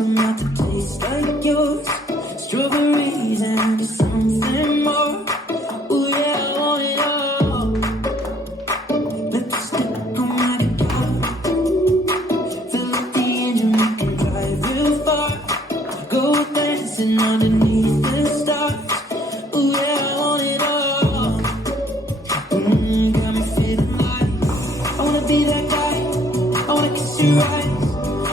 some out to taste like yours. Strawberries and something more. Ooh yeah, I want it all. Let's stick on my guitar. Fill up the engine, we can drive real far. Go dancing underneath the stars. Ooh yeah, I want it all. Got me feeling like I wanna be that guy. I wanna kiss your eyes.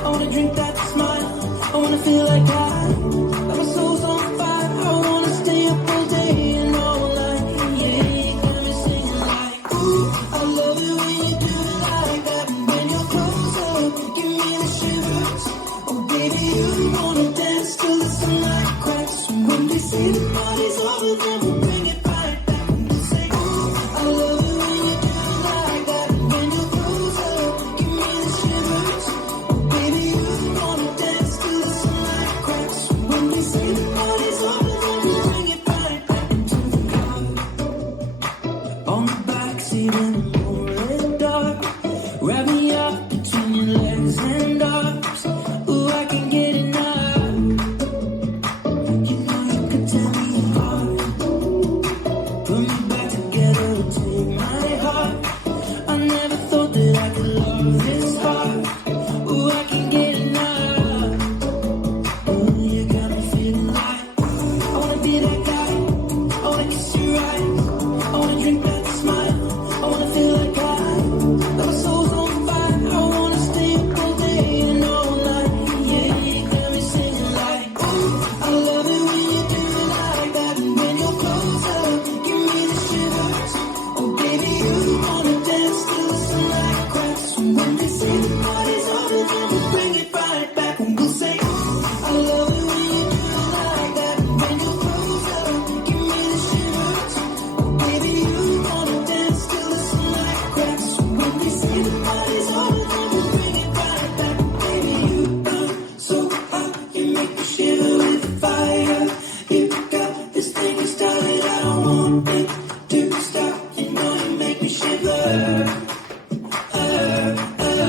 I wanna drink that smile. I wanna feel like my soul's on fire. I wanna stay up all day and all night. Yeah, you got me singing like, ooh, I love it when you do it like that. When you're closer, give me the shivers. Oh baby, you wanna dance till the sunlight cracks. When they say the party's over, then we'll bring it right back. And we'll say, ooh, I love it when you do it like that. When you're closer, give me the shivers. Oh baby, you wanna dance till the sunlight cracks. When they say the party's over, then we'll bring it right back into the car. On the backseat in the moonlit dark. Wrap me up between your legs and arms. Ooh, I can get enough. You know you could tell me apart. Put me back together, take my heart. I never thought that I could love this hard. Ooh, I can get enough. Ooh, you got me feeling like I wanna be that guy. I wanna kiss your eyes. I wanna drink that smile. I wanna feel like my soul's on fire. I wanna stay up all day and all night. Yeah, you got me singing like, ooh, I love it when you do it like that. And when you're closer, give me the shivers. Oh baby, you wanna dance till the sunlight cracks. And when they say the party's over, then we'll bring it right back. And we'll say, ooh, I love it when you do it like that. And when you're closer, give me the shivers. Oh baby, you wanna dance till the sunlight cracks. And when they say the party's over, then we'll bring it right back. Baby, you burn so hot, you make me shiver with fire. You got this thing you started, I don't want it to stop. You know you make me shiver.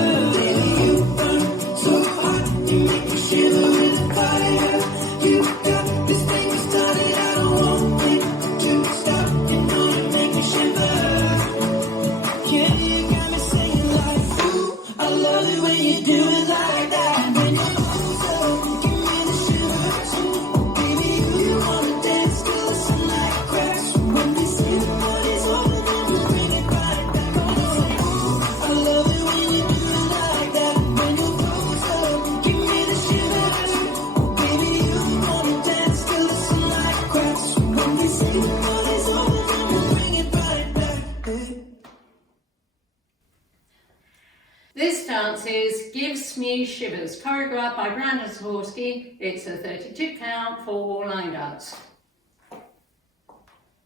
Baby, you burn so hot, you make me shiver with fire. You got this thing you started, I don't want it to stop. You know you make me shiver. Yeah, you got me saying like, ooh, I love it when you do it like that. When you're closer, give me the shivers. Oh baby, you wanna dance till the sunlight cracks. When they say the party's over, then we'll bring it right back. Ooh, I love it when you do it like that. When you're closer, give me the shivers. Oh baby, you wanna dance till the sunlight cracks. When they say the party's over, then we'll bring it right back. Hey. This dance is Gives Me Shivers, choreographed by Brandon Swarovski. It's a 32 count 4 line dance.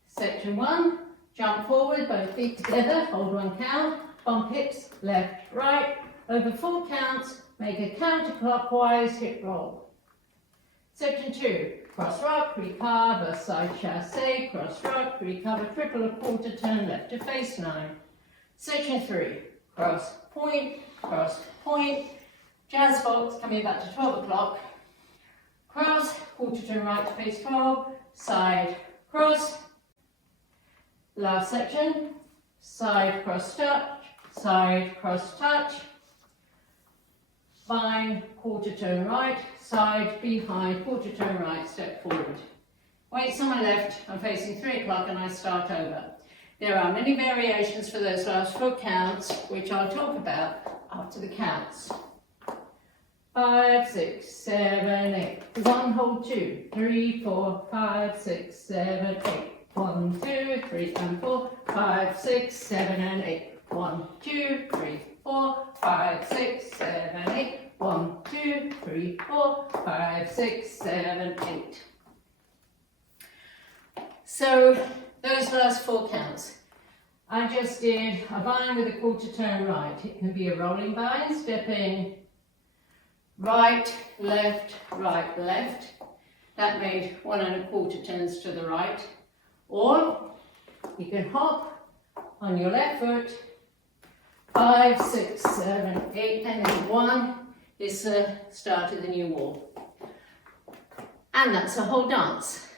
Section 1, jump forward, both feet together, hold 1 count, bump hips, left, right, over 4 counts, make a counterclockwise hip roll. Section 2, cross rock, recover, side chassé, cross rock, recover, triple or quarter turn, left to face 9. Section 3, cross point, jazz box, coming back to 12 o'clock, cross, quarter turn right to face 12, side, cross. Last section, side, cross touch, bind, quarter turn right, side, behind, quarter turn right, step forward. Weights on my left, I'm facing 3 o'clock and I start over. There are many variations for those last 4 counts, which I'll talk about after the counts. 5, 6, 7, 8. 1, hold 2, 3, 4, 5, 6, 7, 8. 1, 2, 3, and 4, 5, 6, 7, and 8. 1, 2, 3, 4, 5, 6, 7, 8. 1, 2, 3, 4, 5, 6, 7, 8. So those last 4 counts, I just did a bind with a quarter turn right. It can be a rolling bind, stepping right, left, That made 1 1/4 turns to the right. Or you can hop on your left foot, 5, 6, 7, 8, and then 1 is the start of the new wall. And that's the whole dance.